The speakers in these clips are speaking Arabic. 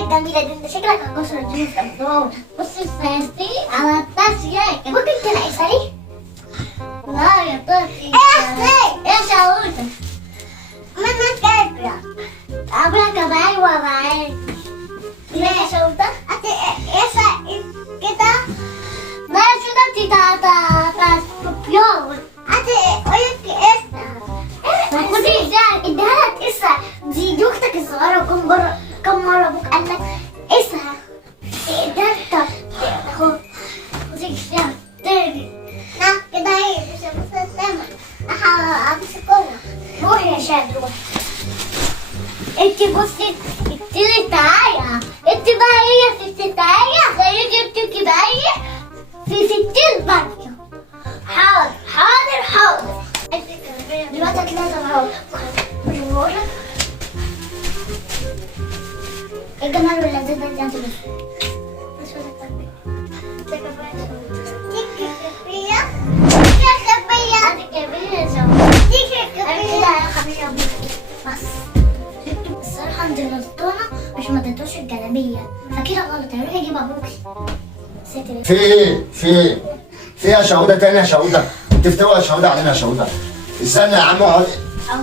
جميلة دي، انت شكلك هتكسر الجينز قدام. بصي السياسي على التاسية ممكن تلاقي فريق؟ لا يا طفلي. ايه شاورتك؟ منك كابرة أبرا كباي وباي. ليه شاورتك؟ إيسا كده ما شو ده تاتا سكوبيون. قولك إيسا خدي إزاي اديها لك إيسا. دي أختك الصغيرة كم مرة أبوك قال لك إيسا اديها لك خدي إيسا تاني. لا كده هي مش هتستمع. هتسكوها. روحي يا شاد روحي. انت بصي انت تعالى انت بقى هي في الستاية خليكي انت بقى هي في 60 بنية. حاضر حاضر حاضر. دلوقتي هتلاقي اهو. ايه الجمال واللذيذ ده اللي انت الصراحة انت غلطانة مش ما اديتوش الجلابية، فكده غلط. هيروح يجيب ابوكي. في ايه؟ في ايه يا شهودة تاني يا شهودة؟ تفتوى يا شهودة علينا يا شهودة. استنى يا عم اقعد. اهو.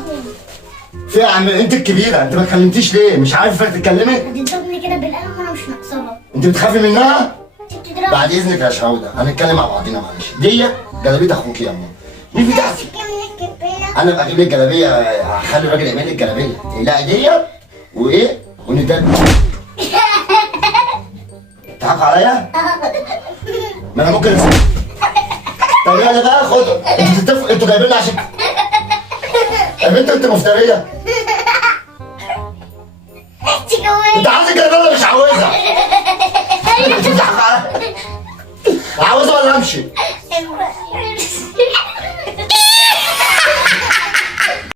في يا عم انت الكبيرة، انت ما اتكلمتيش ليه؟ مش عارفة تتكلمي؟ هتضربني كده بالقلم وانا مش ناقصاها. انت بتخافي منها؟ انت بتضربني. بعد اذنك يا شهودة هنتكلم مع بعضينا معلش. ديت جلابية اخوكي يا امي. مش بتاعتي. انا بجيب لك جلابية، هخلي الراجل يعمل لك جلابية. لا ديت وايه؟ وندان. تضحك عليا؟ ما انا ممكن طب يلا بقى خدوا. انتوا بتتفقوا انتوا جايبيني عشان يا بنت انت مفترية. انت عاوز الجلابية ولا مش عاوزها؟ انت بتضحك عليا. عاوزها ولا امشي؟